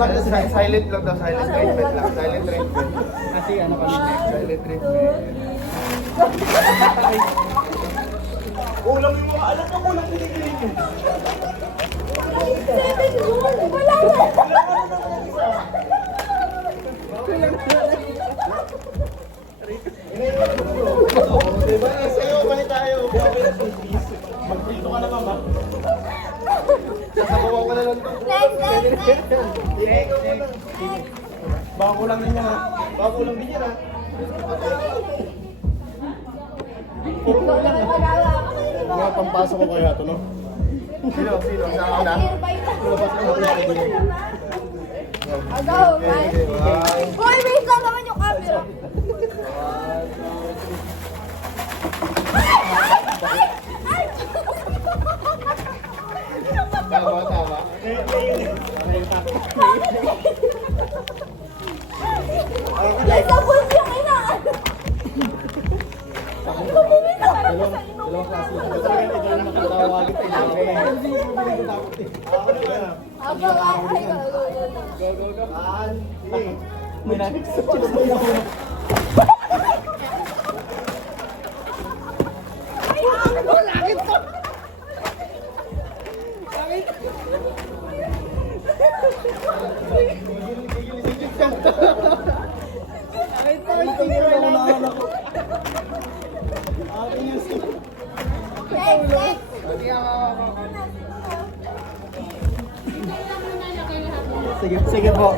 lang kasi. Silent lang daw, silent treatment lang. Silent treatment. Kasi ano kami. Silent treatment. Kulang yung mga alam na kulang pinipilit nyo. Wala na. Diba? Sa'yo, balik tayo. Magprito ka naman ba? Sasabawan ko na lang to. Next. Baka kulang din yan ha. Baka kulang din yan ha. Ikaw lang ang magawa ko. Nga, pampasok ko kaya ito, no? Sino? Saan ako na? Go, guys. Hoy, wait lang naman yung camera. Ay! Tama, tama. Nasabot yung ina. Bumitaw ka na sa inom. Sige po.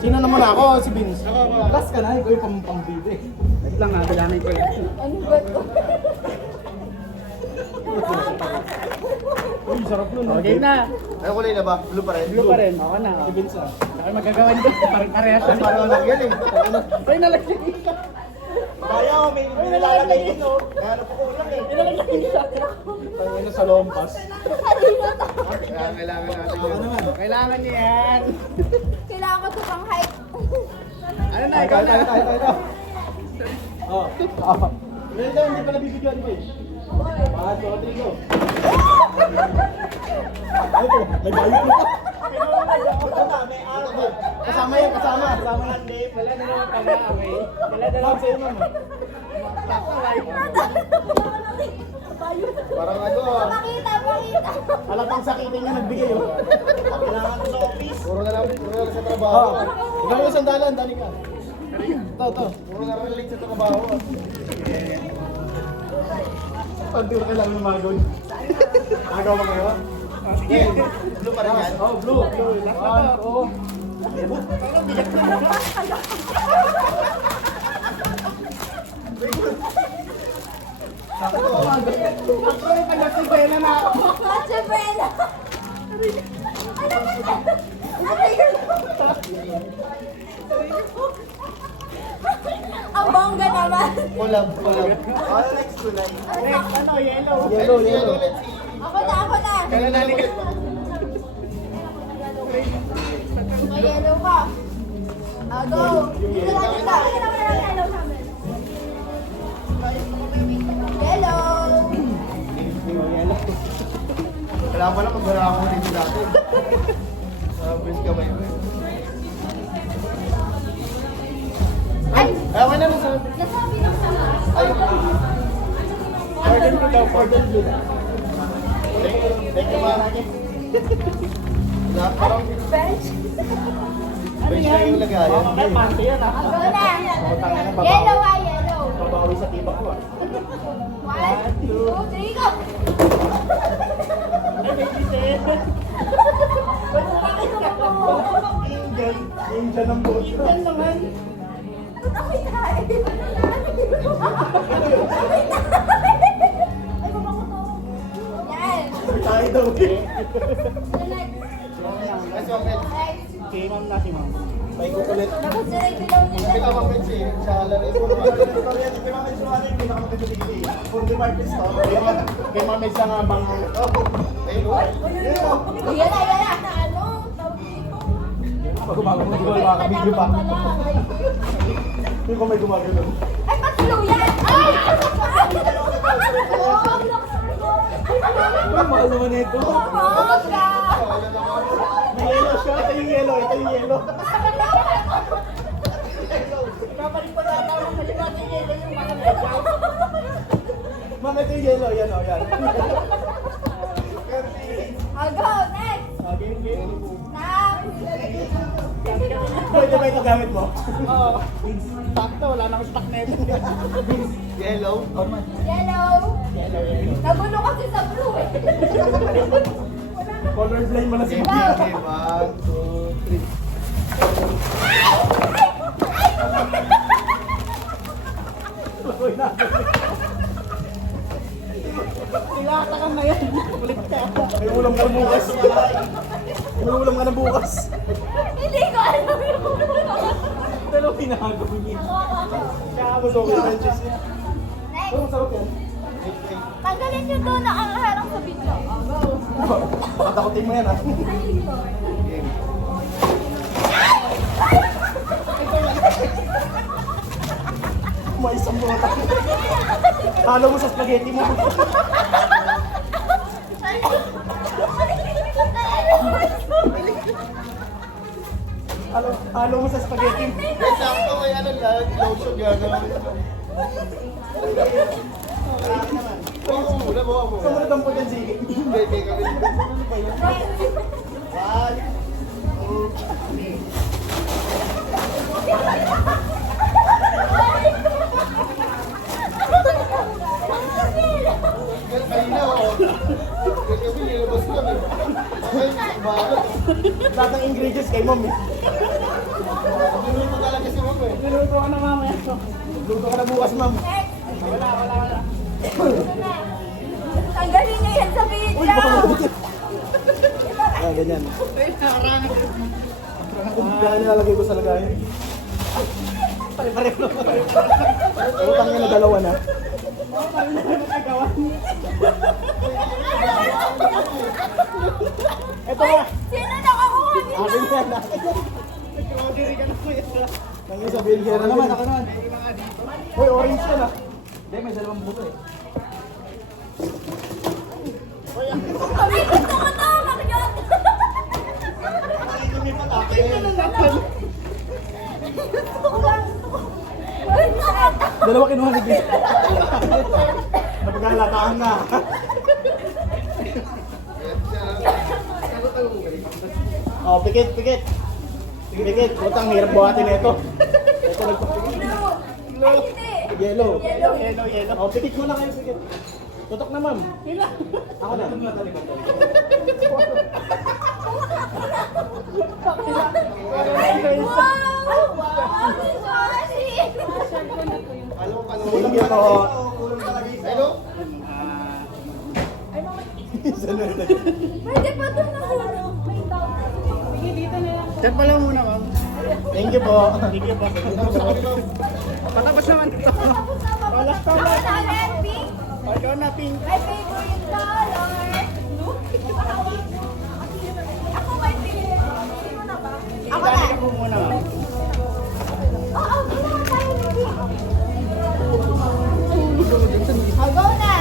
Sino naman ako? Si Vince. Last ka na, ikaw yung pambide. Wait lang ha, bilanay ko yan. Ano ba ito? Uy, sarap nun. Okay na. Ano kulay na ba? Blue pa rin? Blue pa rin. Ako na. Si Vince ah. Ay magagawa nito. Parehas Ay, paano lang yan eh. Ay nalagyan. Kaya ko, may nilalagay yun, no? Kaya na po kulang eh. Tayo na sa lompas. Kailangan natin yun. Kailangan niya yan. Kailangan ko ito pang height. Ano na, ikaw na. Oh. Well done, hindi pala bibigyan ko eh. Bakit ko, Rodrigo? Ano to? May bayot nito. May araw. Kasama yan, kasama. Kasama yan. Wala na naman pala. Okay. Wala na Ma'am, naman. sa'yo ma'am. Parang ano ah. Makita. Alatang sakitin niya nagbigay oh. Kailangan ko sa office. Puro na lang sa trabaho. Oo. Ikaw mo sandalan, dali ka. Ito. Puro na lang late sa trabaho. Pag-di ko kailangan lumagaw. Agaw mo kayo? Sige. Blue pa rin yan. Oh, blue. Oo. Pagkasipena na ako. Kasi Brenda. Ano ba ito? Ano yun? Ang bongga naman. Kulab. Ano next kulay? Next, ano, yellow. Yellow. Let's see. Ako na. Kailan nalikat? May yellow ka. Go. Dito natin ka. Yellow. Wala pa lang pag-wala ako dito dati. Pwede ka ba yun? Ay! Okay na lang sa... Nasabi ng sama. Ay! Pardon ko daw, pardon blue. Thank you, ma. Parang Bench. bench na yung lagayan. Ay, pante yan ah. Go na. Yellow yellow. Babawi sa tibak ko ah. 1, 2, 3, go! Ay, may kisip. Angel ng boss. Yan naman. Ay, tayo. Ay, baba ko to. Yan. Tayo daw eh. Kasi bakit? Next. Okay, ma'am na si ma'am. May kukulit. Dapat sila yung bilaw nila. Hindi ka mapit eh. Sa laro. Kay ma'am isa nga bang... Ayun o. Yan na. Ano? Tawag dito. Pag gumagano, di ba makakabigyo pa? Hindi ko may gumagano. Ay, patlo yan! Ay! Ay, mahal naman ito. Bongga! May yellow siya. Ito yung yellow, ito yung yellow. Kapalik pa na tama kasi natin yelo yung mga medyo. Ma'am, ito yung yellow. Yan o, yan. I'll go, next! Game, game. Now! Pwede ba ito gamit mo? Oo. Sakto, wala na akong stock na ito. Yellow. Yellow! Nagulo kasi sa blue eh. Colorblind mo na si Game, Ma'am. game, game. 1, 2, 3. Ilata ka na yan. Ulit ka. May ulam ka na bukas. May ulam ka na bukas. Hindi ko alam yung Dalaw pinagawin niya. Kaya mo sa oranges niya. Next! Pero masarap yan. Tanggalin nyo doon na ang harang sa video. Patakutin mo yan ha. May isang bota. Halo mo sa spaghetti mo. Halo mo sa spaghetti. Eh, sakto may ano lang, lotion gagawin. Oo, muna mo. Sumunod ang po dyan, sige. Hindi, hindi kami. 1, 2, 3. Kanina, oh. Kami nilabas lang eh. Ay, bakit? Lahat ng ingredients kay mom eh. Pinuto talaga si Mom eh. Niluto ka na mamaya. Luto ka na bukas, ma'am. Next! Wala. Tanggalin nyo yan sa video! Uy, baka mabuti. Ah, ganyan. Ay, nakarangan. Kaya nilalagay ko sa lagayan. Pare-pare na. Utang niya na dalawa na. Ito nga. Sino nakakuha nito? Akin yan. Nag-grocery ka na kuya. Nang isa bilgera naman. Ako naman. Uy, orange ka na. Hindi, may dalawang buto eh. Ay, gusto ko to! Makyot! Gusto ko lang! Gusto ko to! Dalawa kinuha ni Gil. Napagkalataan na. Oh, pikit, pikit. Pikit, utang hirap buhatin na ito. Ito nagpapikit. Ay, hindi! Yellow. Yelo. Oh, pikit mo na kayo, pikit. Tutok na, ma'am. Hila. Ako na. Wow! Ate Josie! Alam mo, Thank you po. Hello? Pwede pa doon na hulog. May doubt. Sige, dito na lang. Diyan pa lang muna, ma'am. Thank you po. Thank you po. Patapos naman ito. Wala pa Ako ba? na ulit, pink. Ikaw na, pink. My favorite color. Ako may favorite. Sino na ba? Ako na. Dali ka po muna, ma'am. Oo, ginawa tayo ni Pink. I'll go na.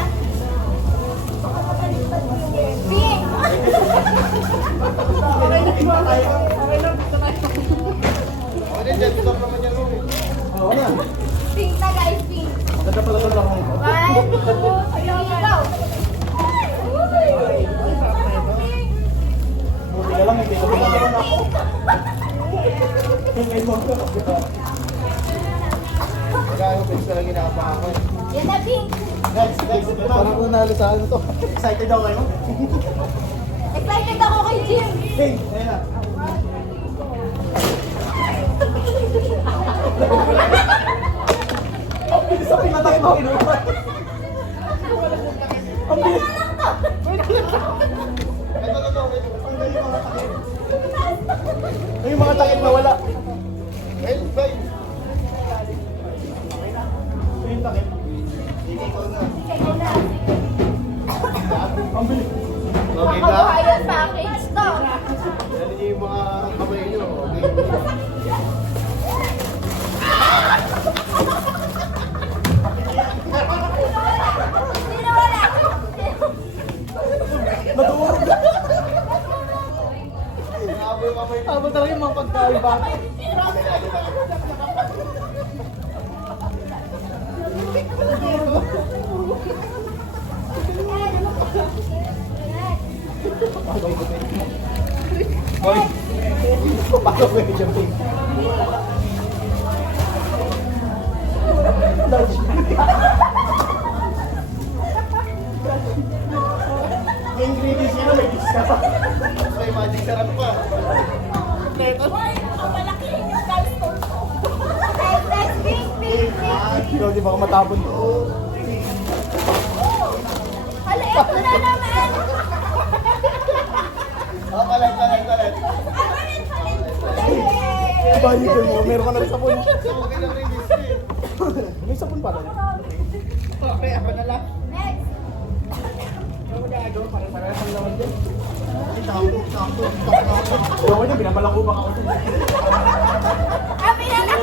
Pink. Okay na, iba tayo. Okay na, basta tayo. Ano dyan? Stop naman yan, Mom eh. Oo na. Pink na guys, pink. Maganda pala ito lang. 1, 2, 3, go. Buti ka lang, hindi ko pinagawa na. Tingin mo. Kaya yung pins talaga ginagawa ko. Yan na, pink. Guys, parang nanalo sa ano to. Excited daw kayo? Excited ako kay Jim. Hey, ayan na. Ang bilis ang pinatay mo, kinuha. Ang bilis. Ito. Ay, yung mga takip na wala. Ayun, bay. Ito yung takip. Kaya na. Ang bilis. Okay ka? Makabuhayan package to. Yan yung mga kamay nyo. Okay. Sino wala? Nadurog. Grabe yung Habang talaga yung mga pagkain ba? Hoy! Paano ko yung jumping? May ingredients nila, may kiss ka pa. May magic sarap pa. Hoy, ang malaki yung gallstone ko. Next, pink. Ikaw, di ba ka matapon? Hala, eto na naman. Oh, kalat. Yay! Balikan mo, meron ka na rin sapon. Okay lang rin this eh. May sapon pa rin. Okay, ako na lang. Next. Ano ba gagawin? Parang ang laman dyan. Sakto. Ewan niya, binabalako pa ako. Kami na lang.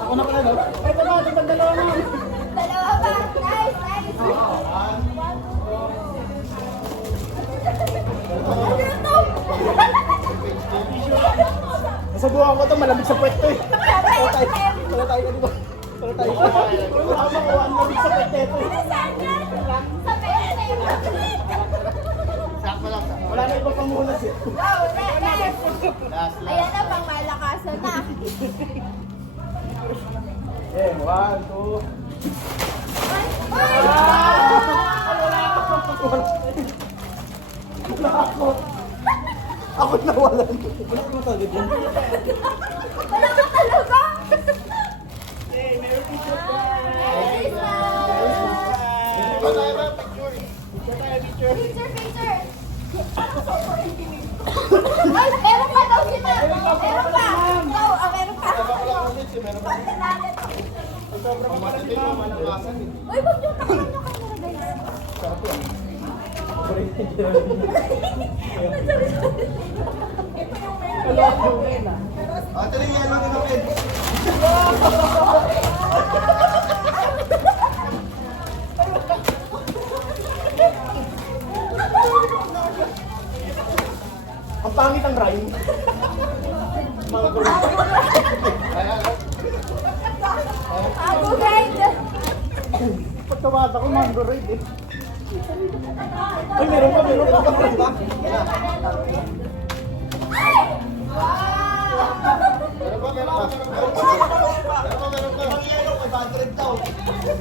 Ako na pala, no? Ito na, di ba dalawa na? Dalawa pa. Nice. Nasabuhan ko ito, malamig sa puwet to eh. Wala tayo, di ba? Wala tayo. Wala makuha, ang lamig sa puwet ito eh. Sa pwede. Sakto lang. Wala na ibang pamunas eh. Go, next. Last. Ayan na, pang malakasan na. Eh, 1, 2. Wala ako. Ako nawalan. Wala ko talaga din. Wala ka talaga. Hey, Merry Christmas! Merry Christmas. Ito tayo ba? Picture. Picture tayo, picture. Picture. Ay, meron pa daw sila. Meron pa. Go, meron pa. Tama ko lang ulit si meron pa. Pagkanalit. Pamatitin mo, malakasan eh. Uy, wag yung takan nyo camera, guys. Ito rin yan lang natin. Ang pangit ang rhyme. Mga gulay. Ako, guys. Pag tumata ko, mango ride eh. Ay, meron pa. Meron pa.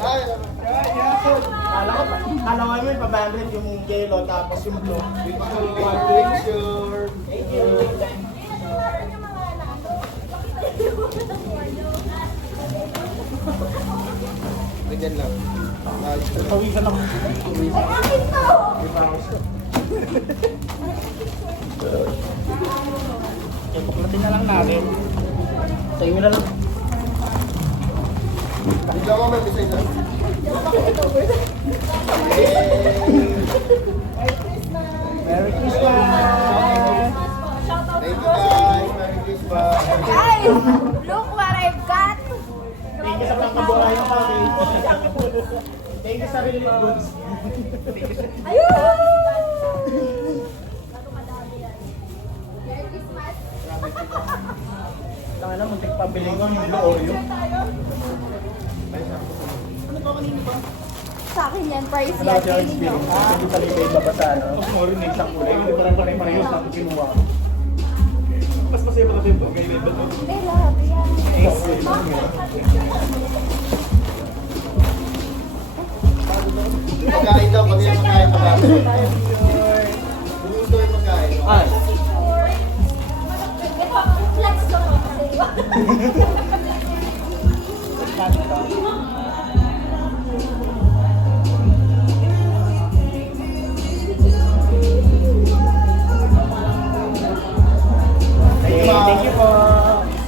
Ay, Kala ko may pabandit yung yellow tapos yung blue. picture. Ganyan lang. Pawisan ako. Ay, akin to. Paklatin na lang natin. Sa inyo na lang. Bigla ko may design lang. Merry Christmas! Thank you guys. Merry Christmas. Guys, look what I've got. Thank you sa pangkabuhay ng kami. Thank you sa relief goods. Ayun! Merry Christmas. Tanga na, muntik pabiling ko yung blue Oreo. Ano ba kanina ba? Sa akin yan, price Ano yan. siya Pili nyo. experience? Hindi sa libay mabasa, no? Tapos mo rin isang kulay. Hindi pa lang pare-parehos tapos kinuha. Mas masaya pa kasi ito. Ganyan ito. May love yan. Pagkain daw, pag yung pagkain pa.